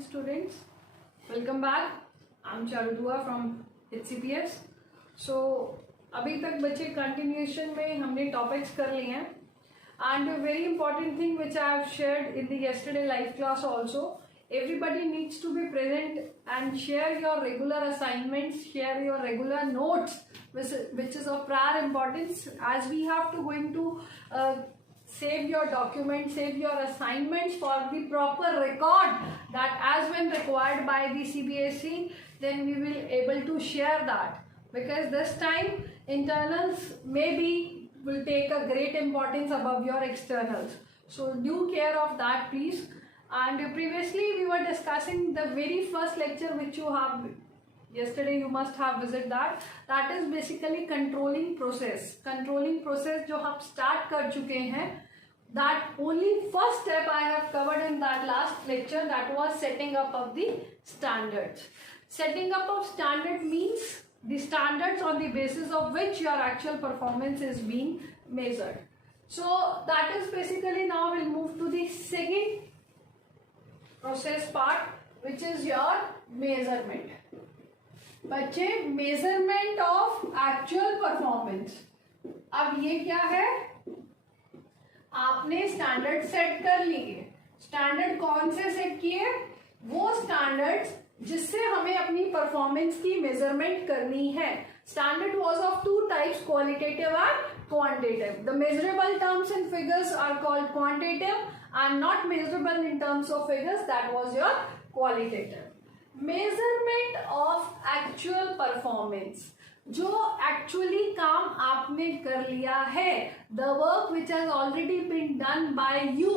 morning students, welcome back. I'm Charudua from HCPS. So अभी तक बच्चे कंटिन्यूएशन में हमने टॉपिक्स कर लिए हैं and a very important thing which I have shared in the yesterday live class also, everybody needs to be present and share your regular assignments, share your regular notes which is of prior importance, as we have to going to save your documents, save your assignments for the proper record, that as when required by the CBSE, then we will able to share that, because this time internals maybe will take a great importance above your externals. So do care of that, please. And previously we were discussing the very first lecture which you have yesterday, you must have visited that. That is basically controlling process. Controlling process जो हम start कर चुके हैं. That only first step I have covered in that last lecture, that was setting up of the standards. Setting up of standard means the standards on the basis of which your actual performance is being measured. So that is basically, now we'll move to the second process part, which is your measurement. बच्चे, measurement of actual performance. अब ये क्या है, आपने standard set कर लिए. Standard कौन से सेट किए? वो स्टैंडर्ड्स जिससे हमें अपनी परफॉर्मेंस की मेजरमेंट करनी है. Standard was of two types, qualitative and quantitative. The measurable terms in figures are called quantitative and not measurable in terms of figures, that was your qualitative. Measurement of actual performance, जो actually काम आपने कर लिया है, the work which has already been done by you,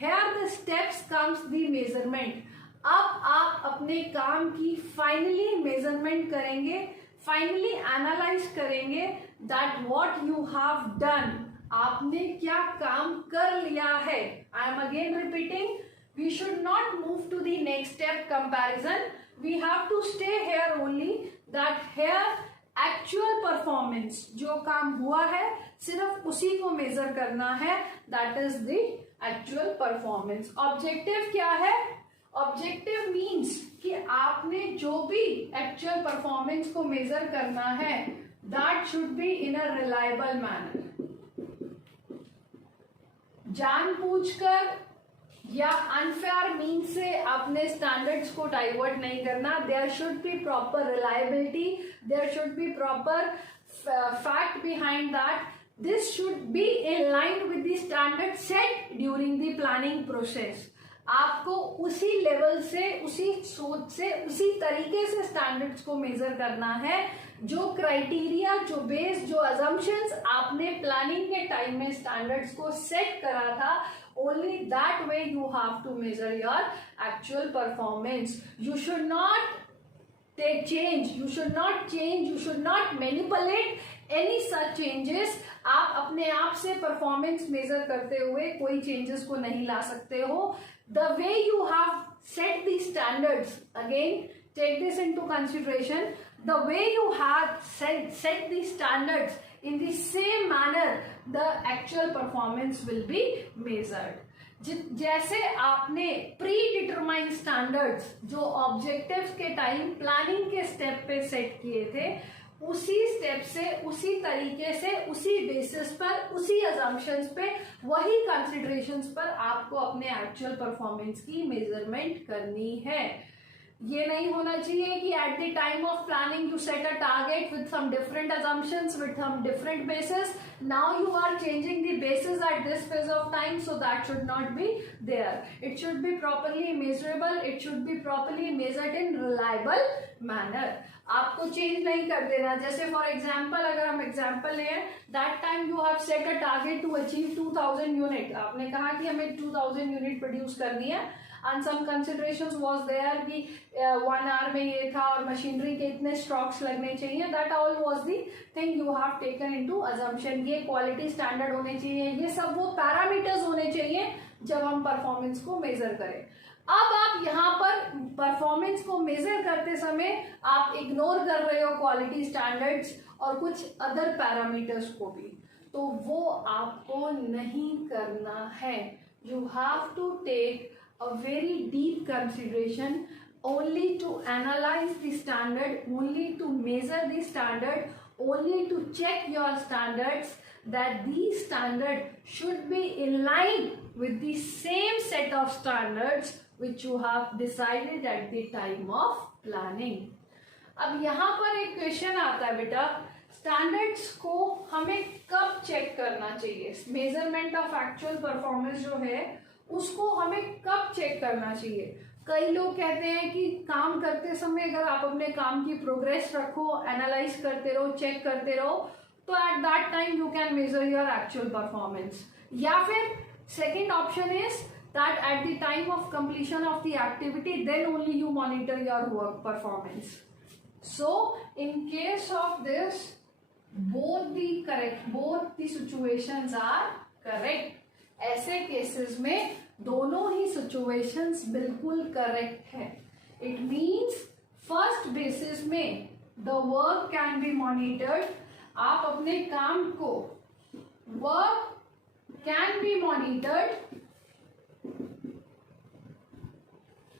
here the steps comes the measurement. अब आप अपने काम की फाइनली मेजरमेंट करेंगे, फाइनली एनालाइज करेंगे that what you have done, आपने क्या काम कर लिया है. I am again repeating, we should not move to the next step comparison. We have to stay here only, that here actual performance, जो काम हुआ है सिर्फ उसी को मेजर करना है, that is the actual performance. Objective क्या है? Objective means कि आपने जो भी actual performance को मेजर करना है, that should be in a reliable manner. जानबूझकर या अनफेयर मीन्स से अपने स्टैंडर्ड्स को डाइवर्ट नहीं करना. There should be proper reliability, there should be proper fact behind that. This should be in line with the standard set during the planning process. आपको उसी level से, उसी सोच से, उसी तरीके से स्टैंडर्ड्स को मेजर करना है. जो क्राइटेरिया, जो बेस, जो अजम्पशंस आपने प्लानिंग के टाइम में स्टैंडर्ड्स को सेट करा था, only that way you have to measure your actual performance. You should not take change, you should not change, you should not manipulate any such changes. आप अपने आप से परफॉर्मेंस मेजर करते हुए कोई चेंजेस को नहीं ला सकते हो. The way you have set the standards, again take this into consideration, the way you have set the standards, in the same manner the actual performance will be measured. जैसे आपने pre determined standards जो objectives के time planning के step पे set किए थे, उसी step से, उसी तरीके से, उसी बेसिस पर, उसी अजम्पशंस पे, वही कंसिडरेशंस पर आपको अपने एक्चुअल परफॉर्मेंस की मेजरमेंट करनी है. ये नहीं होना चाहिए कि at the time of planning you set a target with some different assumptions, with some different basis. Now you are changing the basis at this phase of time, so that should not be there. It should be properly measurable. It should be properly measured in reliable manner. आपको change नहीं कर देना. जैसे for example, अगर हम example लें, that time you have set a target to achieve 2000 unit. आपने कहा कि हमें 2000 यूनिट प्रोड्यूस करनी है. And some considerations was there कि 1 hour में ये था और मशीनरी के इतने स्टॉक्स लगने चाहिए. That all was the thing you have taken into assumption. ये क्वालिटी स्टैंडर्ड होने चाहिए, ये सब वो पैरामीटर्स होने चाहिए जब हम परफॉर्मेंस को मेजर करें. अब आप यहाँ पर परफॉर्मेंस को मेजर करते समय आप इग्नोर कर रहे हो क्वालिटी स्टैंडर्ड्स और कुछ अदर पैरामीटर्स को भी, तो वो आपको नहीं करना है. You have to take a very deep consideration, only to analyze the standard, only to measure the standard, only to check your standards, that these standards should be in line with the same set of standards which you have decided at the time of planning. अब यहाँ पर एक question आता है बेटा, standards को हमें कब चेक करना चाहिए? मेजरमेंट ऑफ एक्चुअल परफॉर्मेंस जो है उसको हमें कब चेक करना चाहिए? कई लोग कहते हैं कि काम करते समय अगर आप अपने काम की प्रोग्रेस रखो, एनालाइज करते रहो, चेक करते रहो, तो at that time you can measure your actual performance. या फिर second option is that at the time of completion of the activity, then only you monitor your work performance. So in case of this, both the situations are correct. ऐसे cases में दोनों ही situations बिल्कुल correct है. It means first basis में the work can be monitored. आप अपने काम को work can be monitored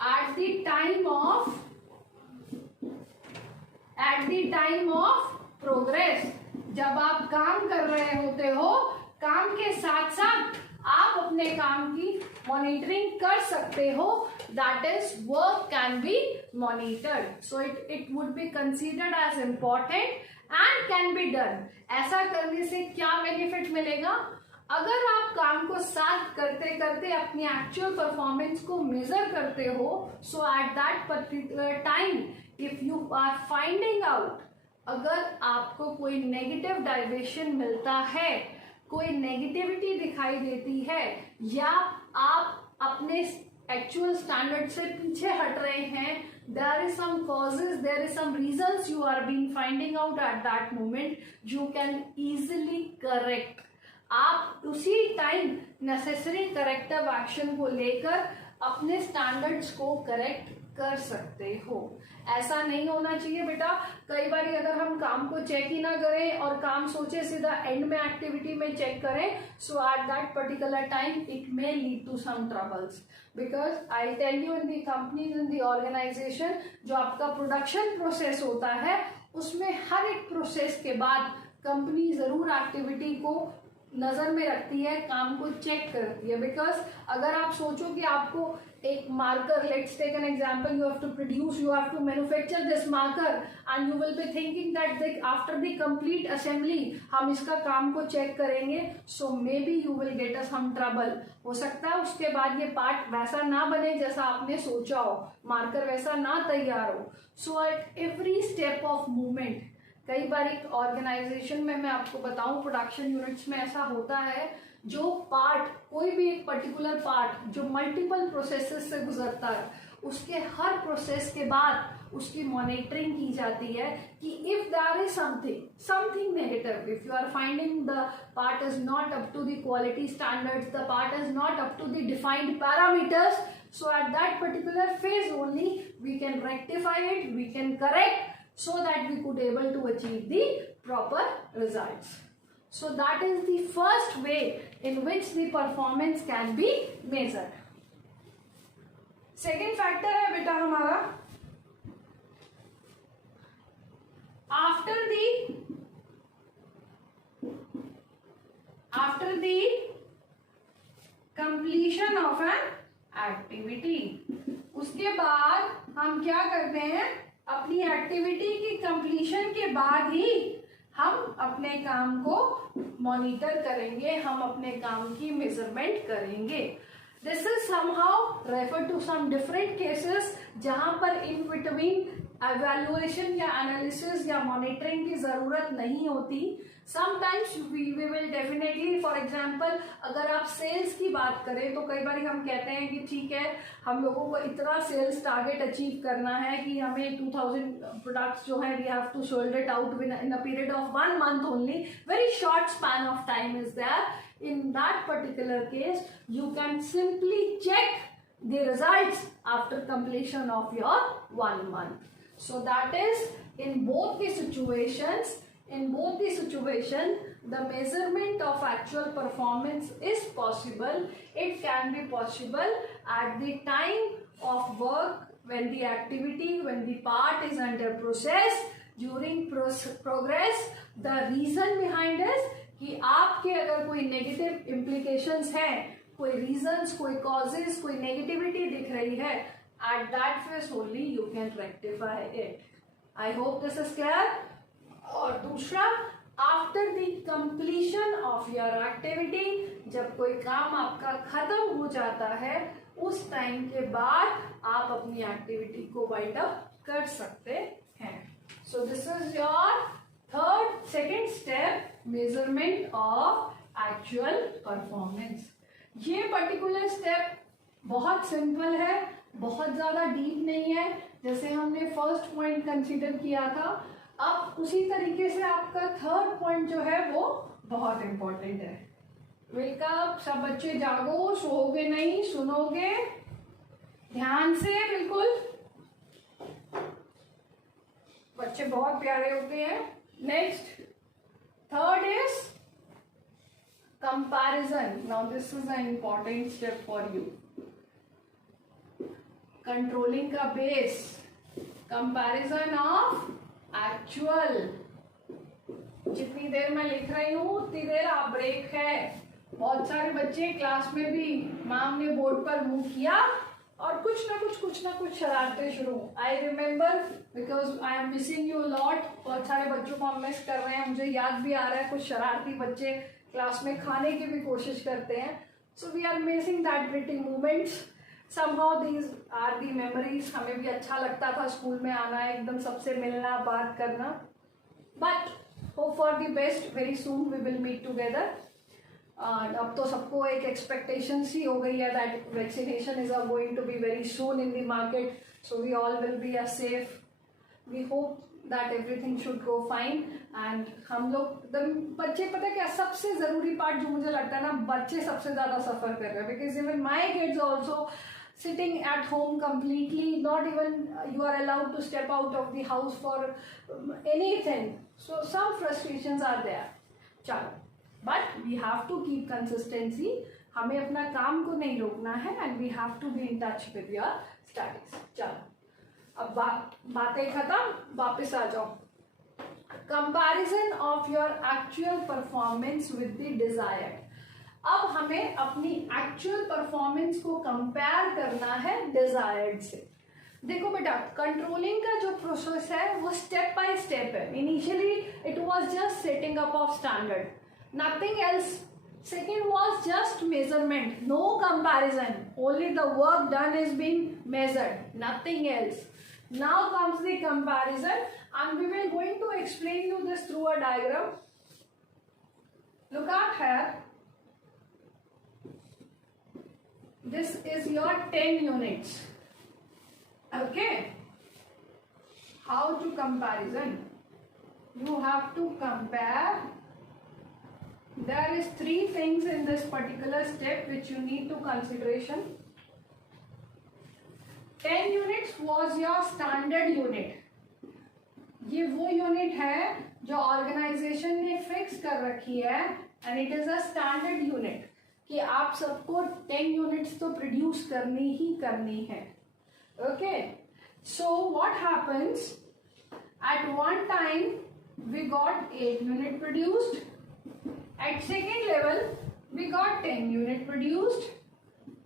at the time of progress. जब आप काम कर रहे होते हो, काम के साथ साथ आप अपने काम की मॉनिटरिंग कर सकते हो. That is work can be monitored. So it would be considered as important and can be done. ऐसा करने से क्या बेनिफिट मिलेगा? अगर आप काम को साथ करते करते अपनी एक्चुअल परफॉर्मेंस को मेजर करते हो, so at that particular time if you are finding out, अगर आपको कोई नेगेटिव डाइवर्शन मिलता है, कोई नेगेटिविटी दिखाई देती है, या आप अपने एक्चुअल स्टैंडर्ड से पीछे हट रहे हैं, there is some causes, there is some reasons you are been finding out at that moment, you can easily correct. आप उसी टाइम नेसेसरी करेक्टिव एक्शन को लेकर अपने स्टैंडर्ड्स को करेक्ट कर सकते हो. ऐसा नहीं होना चाहिए बेटा. कई बार अगर हम काम को चेक ही ना करें और काम सोचे सीधा एंड में एक्टिविटी में चेक करें, so at that particular time it may lead to some troubles. Because I tell you, in the companies, in the organisation, जो आपका प्रोडक्शन प्रोसेस होता है उसमें हर एक प्रोसेस के बाद कंपनी जरूर एक्टिविटी को नजर में रखती है, काम को चेक करती है. बिकॉज अगर आप सोचो कि आपको एक marker, let's take an example, you have to produce, you have to manufacture this marker and you will be thinking that after the complete assembly हम इसका काम को चेक करेंगे, so maybe you will get a some trouble. हो सकता है उसके बाद ये पार्ट वैसा ना बने जैसा आपने सोचा हो, मार्कर वैसा ना तैयार हो. So at every step of movement, कई बार एक ऑर्गेनाइजेशन में मैं आपको बताऊं, प्रोडक्शन यूनिट्स में ऐसा होता है, जो पार्ट, कोई भी एक पर्टिकुलर पार्ट जो मल्टीपल प्रोसेसेस से गुजरता है, उसके हर प्रोसेस के बाद उसकी मॉनिटरिंग की जाती है कि if there is something negative, if you are finding the part is not up to the quality standards, the part is not up to the defined parameters, so at that particular phase only we can rectify it, we can correct, so that we could able to achieve the proper results. So that is the first way in which the performance can be measured. Second factor है बेटा हमारा, after the completion of an activity, उसके बाद हम क्या करते हैं, अपनी एक्टिविटी की कंप्लीशन के बाद ही हम अपने काम को मॉनिटर करेंगे, हम अपने काम की मेजरमेंट करेंगे. This is somehow refer to some different cases जहां पर इन बिटवीन एवेल्युएशन या एनालिसिस या मॉनिटरिंग की जरूरत नहीं होती. Sometimes we will definitely, for example अगर आप सेल्स की बात करें तो कई बार हम कहते हैं कि ठीक है, हम लोगों को इतना सेल्स टारगेट अचीव करना है कि हमें 2000 प्रोडक्ट्स जो है we have to sold it out in a period of 1 month only. Very short span of time is there. In that particular case, you can simply check the results after completion of your 1 month. So that is in both the situations, the measurement of actual performance is possible. It can be possible at the time of work, when the activity, when the part is under process, during progress. The reason behind is कि आपके अगर कोई negative implications हैं, कोई reasons, कोई causes, कोई negativity दिख रही है, at that phase only you can rectify it. I hope this is clear. और दूसरा, after the completion of your activity, जब कोई काम आपका खत्म हो जाता है, उस टाइम के बाद आप अपनी एक्टिविटी को वाइंड अप कर सकते हैं. So this is your second step, measurement of actual performance. ये पर्टिकुलर स्टेप बहुत सिंपल है, बहुत ज्यादा डीप नहीं है. जैसे हमने फर्स्ट पॉइंट कंसीडर किया था, अब उसी तरीके से आपका थर्ड पॉइंट जो है वो बहुत इंपॉर्टेंट है. वेकअप, सब बच्चे जागो, सोओगे नहीं, सुनोगे ध्यान से बिल्कुल. बच्चे बहुत प्यारे होते हैं. Next, third is comparison. Now this is a important step for you. Controlling का बेस, कंपैरिजन ऑफ एक्चुअल. जितनी देर मैं लिख रही हूँ उतनी देर आप ब्रेक है. बहुत सारे बच्चे क्लास में भी मैम ने बोर्ड पर मुंह किया और कुछ ना कुछ शरारते शुरू. I remember because I am missing you lot. बहुत सारे बच्चों को हम मिस कर रहे हैं. मुझे याद भी आ रहा है कुछ शरारती बच्चे क्लास में खाने की भी कोशिश करते हैं. So we are missing that greeting moments. somehow these are the memories. हमें भी अच्छा लगता था स्कूल में आना, एकदम सबसे मिलना, बात करना. But hope for the best, very soon we will meet together. अब तो सबको एक एक्सपेक्टेशन सी हो गई है that vaccination is going to be very soon in the market, so we all will be a safe. We hope that everything should go fine. And हम लोग बच्चे, पता क्या सबसे जरूरी पार्ट जो मुझे लगता है ना, बच्चे सबसे ज्यादा सफर कर रहे हैं. Because even my kids also sitting at home completely, not even you are allowed to step out of the house for anything. So some frustrations are there. चलो, but we have to keep consistency. हमें अपना काम को नहीं रोकना है and we have to be in touch with your studies. चलो, अब बातें खत्म, वापस आ जाओ. Comparison of your actual performance with the desired. अब हमें अपनी एक्चुअल परफॉर्मेंस को कंपेयर करना है डिजायर्ड से. देखो बेटा, कंट्रोलिंग का जो प्रोसेस है वो स्टेप बाय स्टेप है. Initially it was just setting up of standard, nothing else. Second was just measurement, no comparison, only the work done is been measured, nothing else. Now comes the comparison and we will going to explain you this through a diagram. Look at here. This is your 10 units. Okay. How to comparison? You have to compare. There is 3 things in this particular step which you need to consideration. 10 units was your standard unit. ये वो unit है जो organisation ने fix कर रखी है and it is a standard unit कि आप सबको 10 यूनिट्स तो प्रोड्यूस करनी ही करनी है. Okay, so what happens, at one time we got 8 unit produced, at second level we got 10 unit produced,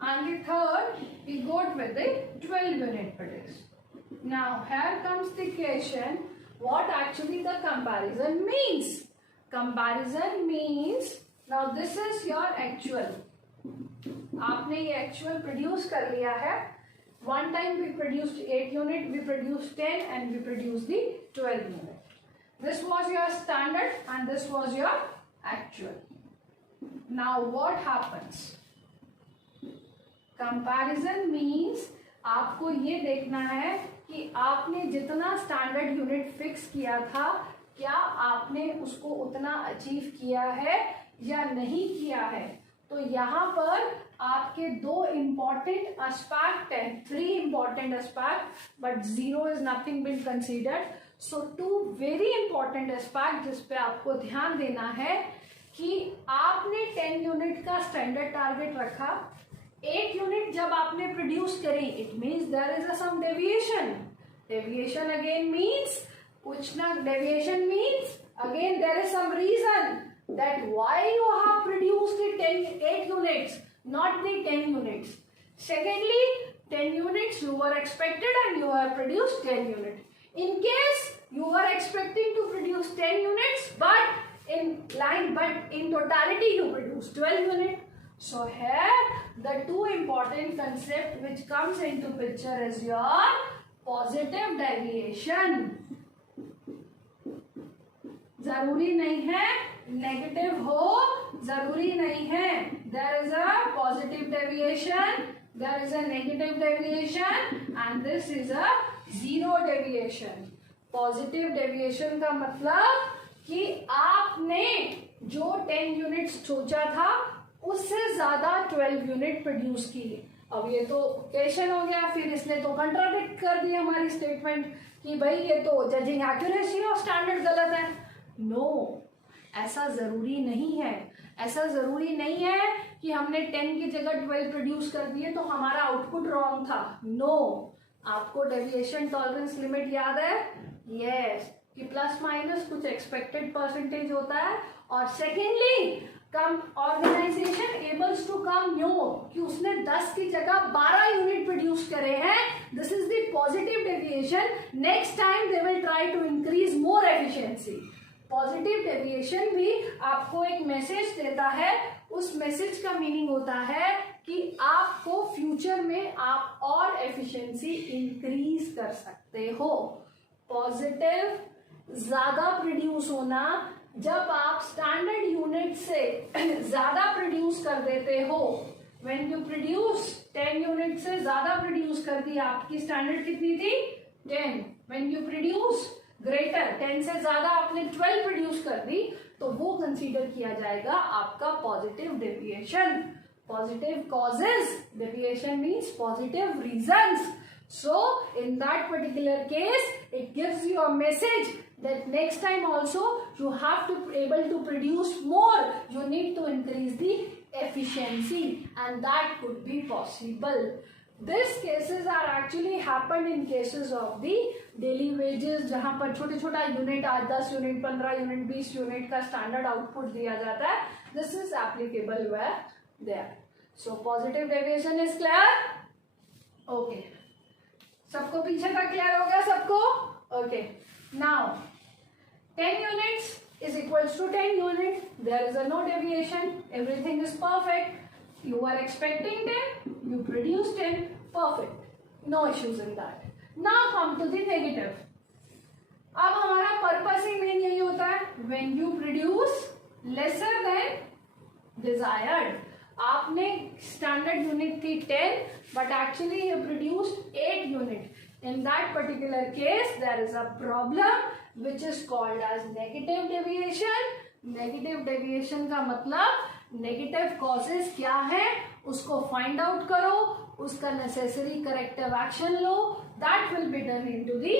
and the third we got with the 12 unit produced. Now here comes the question, what actually the comparison means. Comparison means, now this is your actual. आपने ये actual produce कर लिया है. One time we produced 8 unit, we produced 10 and we produced the 12 unit. This was your standard and this was your actual. Now what happens? Comparison means आपको ये देखना है कि आपने जितना स्टैंडर्ड यूनिट फिक्स किया था, क्या आपने उसको उतना अचीव किया है या नहीं किया है. तो यहाँ पर आपके 2 इम्पॉर्टेंट एस्पेक्ट है, 3 important aspect, but 0 is nothing been considered. So 2 very important aspect जिस पे आपको ध्यान देना है कि आपने 10 यूनिट का स्टैंडर्ड टारगेट रखा, 8 यूनिट जब आपने प्रोड्यूस करी, it means there is some deviation. Deviation again means कुछ ना, deviation means again there is some reason that why you have produced the 8 units, not the 10 units. Secondly, 10 units you were expected and you have produced 10 units. In case you were expecting to produce 10 units, but in totality you produce 12 units. So here the two important concept which comes into picture is your positive deviation. जरूरी नहीं है negative हो, जरूरी नहीं है. There is a positive deviation, there is a negative deviation and this is a zero deviation. Positive deviation का मतलब कि आपने जो 10 यूनिट सोचा था उससे ज्यादा 12 यूनिट प्रोड्यूस किए. अब ये तो क्वेश्चन हो गया, फिर इसने तो कंट्राडिक्ट कर दिया हमारी स्टेटमेंट कि भाई ये तो जजिंग एक्यूरेसी ऑफ स्टैंडर्ड गलत है. नो, ऐसा जरूरी नहीं है. ऐसा जरूरी नहीं है कि हमने 10 की जगह 12 प्रोड्यूस कर दिए तो हमारा आउटपुट रॉन्ग था. नो, आपको डेविएशन टॉलरेंस लिमिट याद है? यस, कि प्लस माइनस कुछ एक्सपेक्टेड परसेंटेज होता है. और secondly, come organisation enables to come new कि उसने 10 की जगह 12 यूनिट प्रोड्यूस करे हैं. This is the positive deviation. Next time they will try to increase more efficiency. Positive deviation भी आपको एक मैसेज देता है. उस मैसेज का मीनिंग होता है कि आपको फ्यूचर में आप और एफिशिएंसी इंक्रीज कर सकते हो. पॉजिटिव ज्यादा प्रोड्यूस होना, जब आप स्टैंडर्ड यूनिट से ज्यादा प्रोड्यूस कर देते हो. व्हेन यू प्रोड्यूस 10 यूनिट से ज्यादा प्रोड्यूस कर दी, आपकी स्टैंडर्ड कितनी थी? 10. व्हेन यू प्रोड्यूस ग्रेटर 10 से ज्यादा आपने 12 प्रोड्यूस कर दी, तो वो कंसीडर किया जाएगा आपका positive deviation. Positive causes, deviation means positive reasons. So in that particular case, it gives you a message that next time also you have to able to produce more. You need to increase the efficiency, and that could be possible. These cases are actually happened in cases of the daily wages, जहाँ पर छोटे छोटा unit, 10 unit, 15 unit, 20 unit का standard output दिया जाता है. This is applicable where there. So positive deviation is clear? Okay. सबको पीछे तक क्लियर हो गया सबको? Okay. Now 10 units is equals to 10 unit. There is a no deviation, everything is perfect. You are expecting 10, you produce 10, perfect, no issues in that. Now come to the negative. अब हमारा purpose ही main यही होता है, when you produce lesser than desired. आपने standard unit थी 10, but actually you produced 8 unit. In that particular case, there is a problem which is called as negative deviation. Negative deviation का मतलब negative causes क्या है उसको find out करो, उसका necessary corrective action low. That will be done into the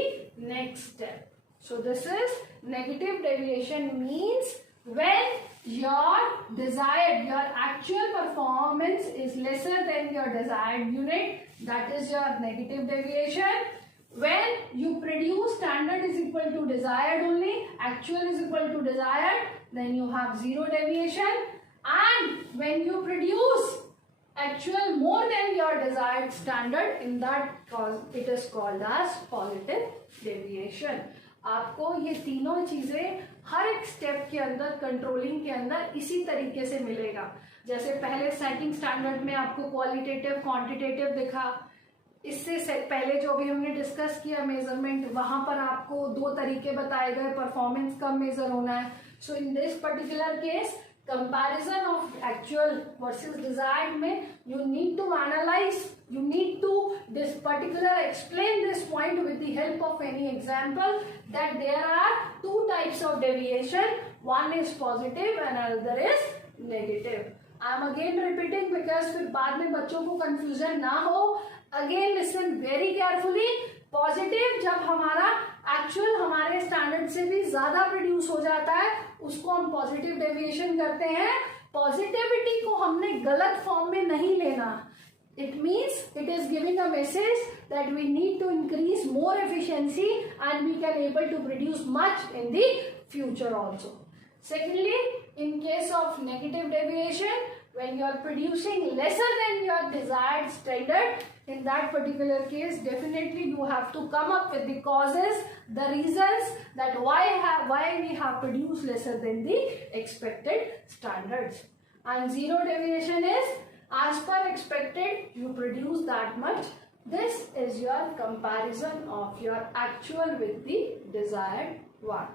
next step. So this is negative deviation means when your actual performance is lesser than your desired unit, that is your negative deviation. When you produce standard is equal to desired only, actual is equal to desired, then you have zero deviation. And when you produce actual more than your desired standard, in that cause it is called as positive deviation. आपको ये तीनों चीजें हर एक step के अंदर, controlling के अंदर इसी तरीके से मिलेगा. जैसे पहले सेटिंग स्टैंडर्ड में आपको क्वालिटेटिव, क्वांटिटेटिव दिखा. इससे पहले जो भी हमने डिस्कस किया मेजरमेंट, वहां पर आपको 2 तरीके बताए गए परफॉर्मेंस कब मेजर होना है. So in this particular case, comparison of actual versus desired में you need to analyze, you need to this particular explain this point with the help of any example, that there are 2 types of deviation. One is positive and another is negative. I am again repeating because फिर बाद में बच्चों को confusion ना हो. Again listen very carefully. Positive जब हमारा actual हमारे स्टैंडर्ड से भी ज्यादा प्रोड्यूस हो जाता है उसको हम पॉजिटिव डेविएशन करते हैं। पॉजिटिविटी को हमने गलत फॉर्म में नहीं लेना। It means it is giving a message that we need to increase more efficiency and we can able to produce much in the future also. Secondly, in case of negative deviation, when you are producing lesser than your desired standard, in that particular case, definitely you have to come up with the causes, the reasons that why we have produced lesser than the expected standards. And zero deviation is as per expected, you produce that much. This is your comparison of your actual with the desired one.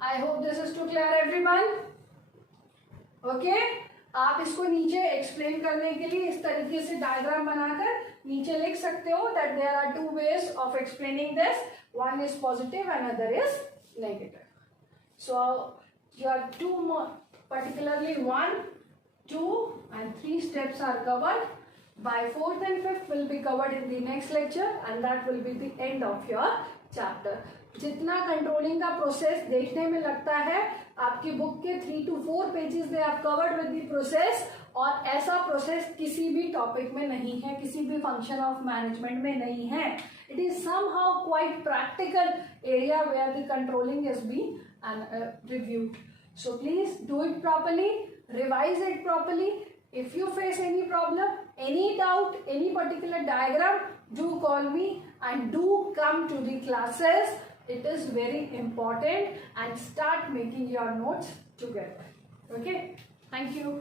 I hope this is too clear everyone. Okay? आप इसको नीचे explain करने के लिए इस तरीके से diagram बनाकर नीचे लिख सकते हो that there are two ways of explaining this. One is positive and other is negative. So your two more, particularly 1, 2 and 3 steps are covered. By 4th and 5th will be covered in the next lecture and that will be the end of your chapter. जितना controlling का process देखने में लगता है, आपकी book के 3 to 4 pages they have covered with the process, और ऐसा प्रोसेस किसी भी टॉपिक में नहीं है, किसी भी फंक्शन ऑफ मैनेजमेंट में नहीं है. It is somehow quite practical area where the controlling is being reviewed. So please do it properly, revise it properly. If you face any problem, any doubt, any particular diagram, do call me and do come to the classes. It is very important, and start making your notes together. Okay? Thank you.